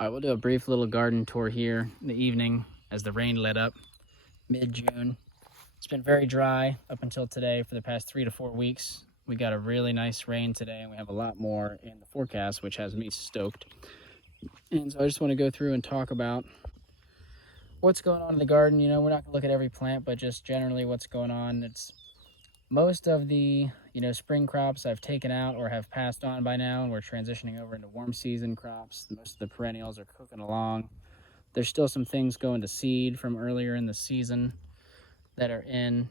All right, we'll do a brief little garden tour here in the evening as the rain let up mid-June. It's been very dry up until today for the past 3 to 4 weeks. We got a really nice rain today, and we have a lot more in the forecast, which has me stoked. And so I just want to go through and talk about what's going on in the garden. You know, we're not going to look at every plant, but just generally what's going on. It's most of the, spring crops I've taken out or have passed on by now, and we're transitioning over into warm season crops. Most of the perennials are cooking along. There's still some things going to seed from earlier in the season that are in.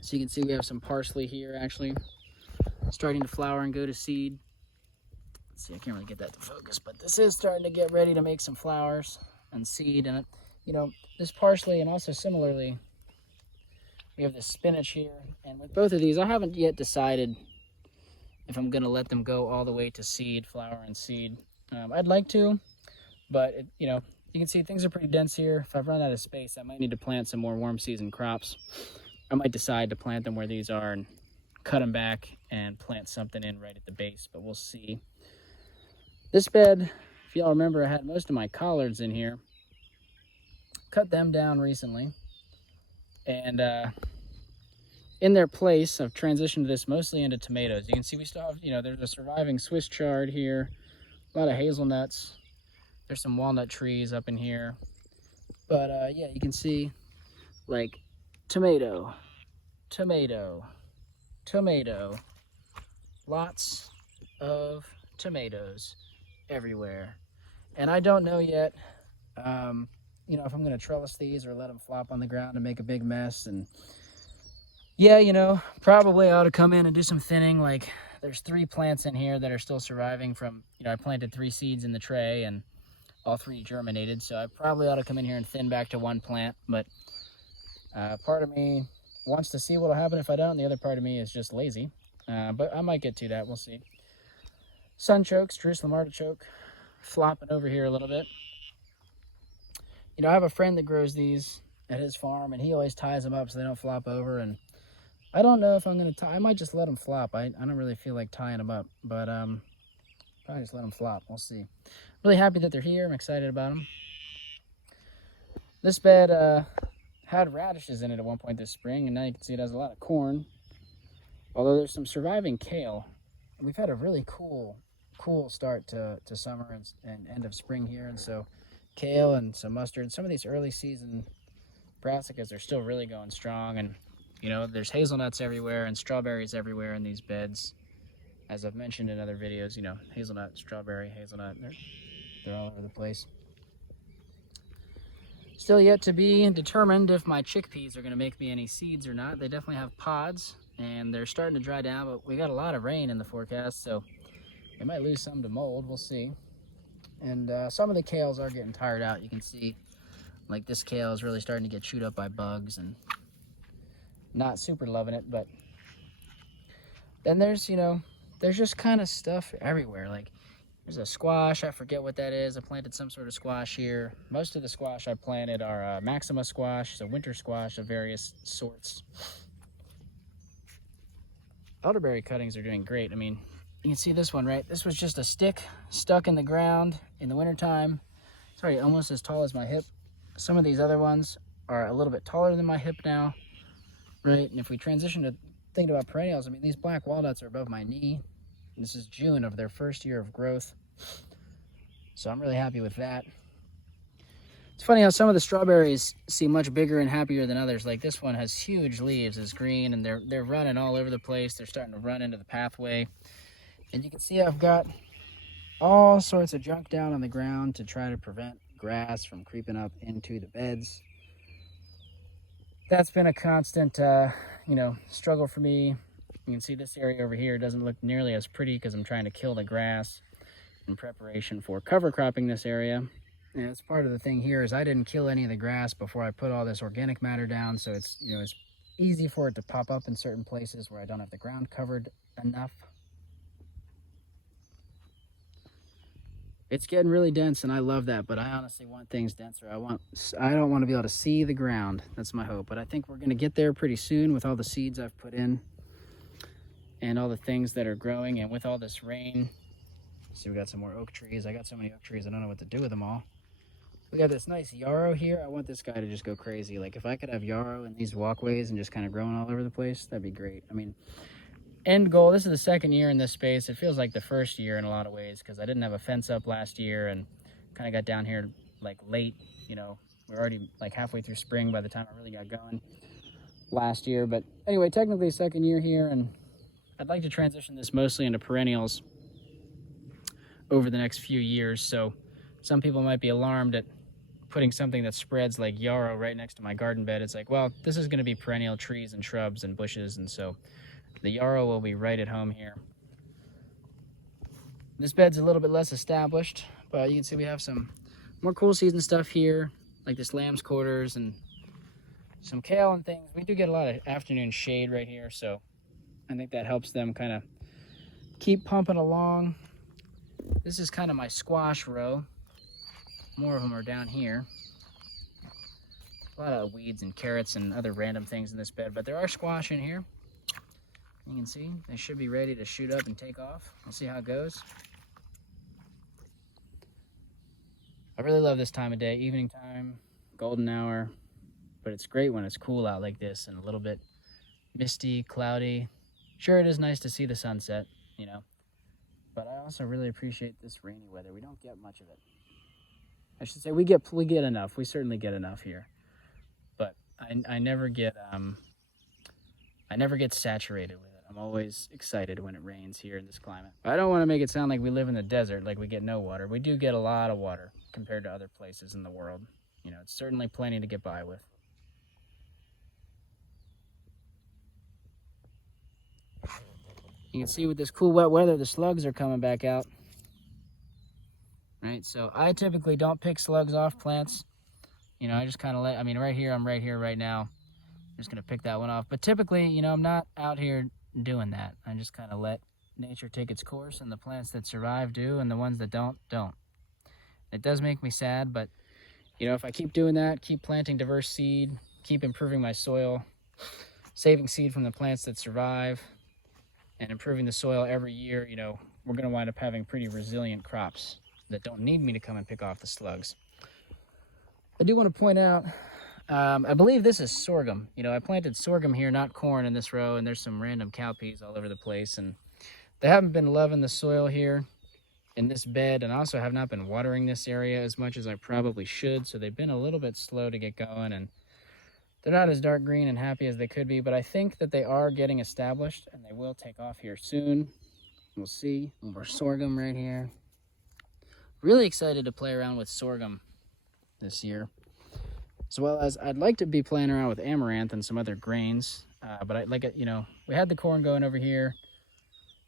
So you can see we have some parsley here actually starting to flower and go to seed. Let's see, I can't really get that to focus, but this is starting to get ready to make some flowers and seed. And this parsley, and also similarly, we have this spinach here. And with both of these, I haven't yet decided if I'm going to let them go all the way to seed, flower and seed. I'd like to, but you can see things are pretty dense here. If I've run out of space, I might need to plant some more warm season crops. I might decide to plant them where these are and cut them back and plant something in right at the base, but we'll see. This bed, if y'all remember, I had most of my collards in here. Cut them down recently. And in their place, I've transitioned this mostly into tomatoes. You can see we still have, there's a surviving Swiss chard here, a lot of hazelnuts. There's some walnut trees up in here. But yeah, you can see like tomato, lots of tomatoes everywhere. And I don't know yet, if I'm going to trellis these or let them flop on the ground and make a big mess. And yeah, probably I ought to come in and do some thinning. Like there's 3 plants in here that are still surviving from, I planted 3 seeds in the tray and all 3 germinated. So I probably ought to come in here and thin back to 1 plant. But part of me wants to see what'll happen if I don't. The other part of me is just lazy. But I might get to that. We'll see. Sunchokes, Jerusalem artichoke, flopping over here a little bit. I have a friend that grows these at his farm, and he always ties them up so they don't flop over. And I don't know if I'm going to tie. I might just let them flop. I don't really feel like tying them up, but probably just let them flop. We'll see. Really happy that they're here. I'm excited about them. This bed had radishes in it at one point this spring, and now you can see it has a lot of corn. Although there's some surviving kale. We've had a really cool start to summer and end of spring here, and so kale and some mustard. Some of these early season brassicas are still really going strong, and there's hazelnuts everywhere and strawberries everywhere in these beds. As I've mentioned in other videos, hazelnut, strawberry, hazelnut, they're all over the place. Still yet to be determined if my chickpeas are going to make me any seeds or not. They definitely have pods, and they're starting to dry down, but we got a lot of rain in the forecast, so we might lose some to mold. We'll see. And some of the kales are getting tired out. You can see, like this kale is really starting to get chewed up by bugs, and not super loving it. But then there's just kind of stuff everywhere. Like there's a squash. I forget what that is. I planted some sort of squash here. Most of the squash I planted are Maxima squash, so winter squash of various sorts. Elderberry cuttings are doing great. I mean, you can see this one, right? This was just a stick stuck in the ground in the wintertime. It's already almost as tall as my hip. Some of these other ones are a little bit taller than my hip now, right? And if we transition to thinking about perennials, I mean, these black walnuts are above my knee. This is June of their first year of growth. So I'm really happy with that. It's funny how some of the strawberries seem much bigger and happier than others. Like this one has huge leaves, it's green, and they're running all over the place. They're starting to run into the pathway. And you can see I've got all sorts of junk down on the ground to try to prevent grass from creeping up into the beds. That's been a constant, struggle for me. You can see this area over here doesn't look nearly as pretty because I'm trying to kill the grass in preparation for cover cropping this area. And it's part of the thing here is I didn't kill any of the grass before I put all this organic matter down, so it's it's easy for it to pop up in certain places where I don't have the ground covered enough. It's getting really dense, and I love that, but I honestly want things denser. I don't want to be able to see the ground. That's my hope, but I think we're going to get there pretty soon with all the seeds I've put in and all the things that are growing, and with all this rain See, we got some more oak trees. I got so many oak trees, I don't know what to do with them all. We got this nice yarrow here. I want this guy to just go crazy. Like, if I could have yarrow in these walkways and just kind of growing all over the place, that'd be great. I mean, end goal, this is the second year in this space. It feels like the first year in a lot of ways because I didn't have a fence up last year and kind of got down here like late. You know, we're already like halfway through spring by the time I really got going last year. But anyway, technically second year here, and I'd like to transition this mostly into perennials over the next few years. So some people might be alarmed at putting something that spreads like yarrow right next to my garden bed. It's like, well, this is going to be perennial trees and shrubs and bushes, and so the yarrow will be right at home here. This bed's a little bit less established, but you can see we have some more cool season stuff here, like this lamb's quarters and some kale and things. We do get a lot of afternoon shade right here, so I think that helps them kind of keep pumping along. This is kind of my squash row. More of them are down here. A lot of weeds and carrots and other random things in this bed, but there are squash in here. You can see they should be ready to shoot up and take off. We'll see how it goes. I really love this time of day, evening time, golden hour, but it's great when it's cool out like this and a little bit misty, cloudy. Sure, it is nice to see the sunset, you know, but I also really appreciate this rainy weather. We don't get much of it. I should say we get enough. We certainly get enough here, but I never get saturated with it. I'm always excited when it rains here in this climate. I don't want to make it sound like we live in the desert, like we get no water. We do get a lot of water compared to other places in the world. You know, it's certainly plenty to get by with. You can see with this cool wet weather, the slugs are coming back out. Right, so I typically don't pick slugs off plants. You know, I just kind of let, I mean, right here, I'm right here right now. I'm just gonna pick that one off. But typically, you know, I'm not out here doing that. I just kind of let nature take its course, and the plants that survive do, and the ones that don't. It does make me sad, but, you know, if I keep doing that, keep planting diverse seed, keep improving my soil, saving seed from the plants that survive, and improving the soil every year, you know, we're gonna wind up having pretty resilient crops that don't need me to come and pick off the slugs. I do want to point out, I believe this is sorghum. You know, I planted sorghum here, not corn, in this row, and there's some random cowpeas all over the place, and they haven't been loving the soil here in this bed, and also have not been watering this area as much as I probably should, so they've been a little bit slow to get going, and they're not as dark green and happy as they could be, but I think that they are getting established, and they will take off here soon. We'll see. More sorghum right here. Really excited to play around with sorghum this year, as well as I'd like to be playing around with amaranth and some other grains, but I like it. You know, we had the corn going over here.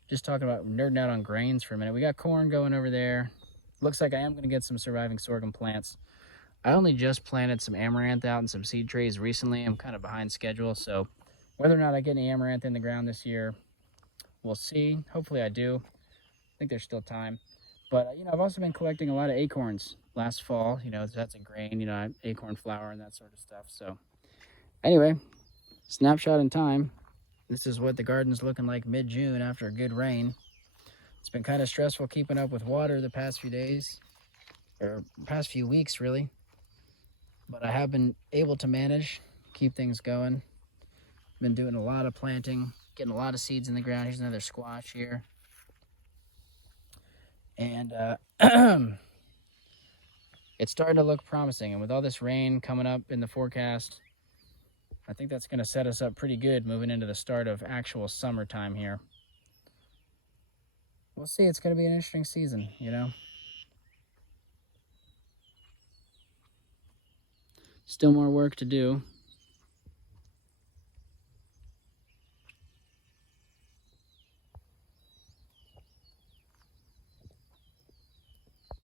Just talking about nerding out on grains for a minute. We got corn going over there. Looks like I am going to get some surviving sorghum plants. I only just planted some amaranth out in some seed trays recently. I'm kind of behind schedule, so whether or not I get any amaranth in the ground this year, we'll see. Hopefully I do. I think there's still time. But, you know, I've also been collecting a lot of acorns last fall. You know, that's a grain, you know, acorn flour and that sort of stuff. So anyway, snapshot in time. This is what the garden's looking like mid-June after a good rain. It's been kind of stressful keeping up with water the past few days, or past few weeks, really. But I have been able to manage, keep things going. Been doing a lot of planting, getting a lot of seeds in the ground. Here's another squash here. And it's starting to look promising. And with all this rain coming up in the forecast, I think that's going to set us up pretty good moving into the start of actual summertime here. We'll see. It's going to be an interesting season, you know. Still more work to do.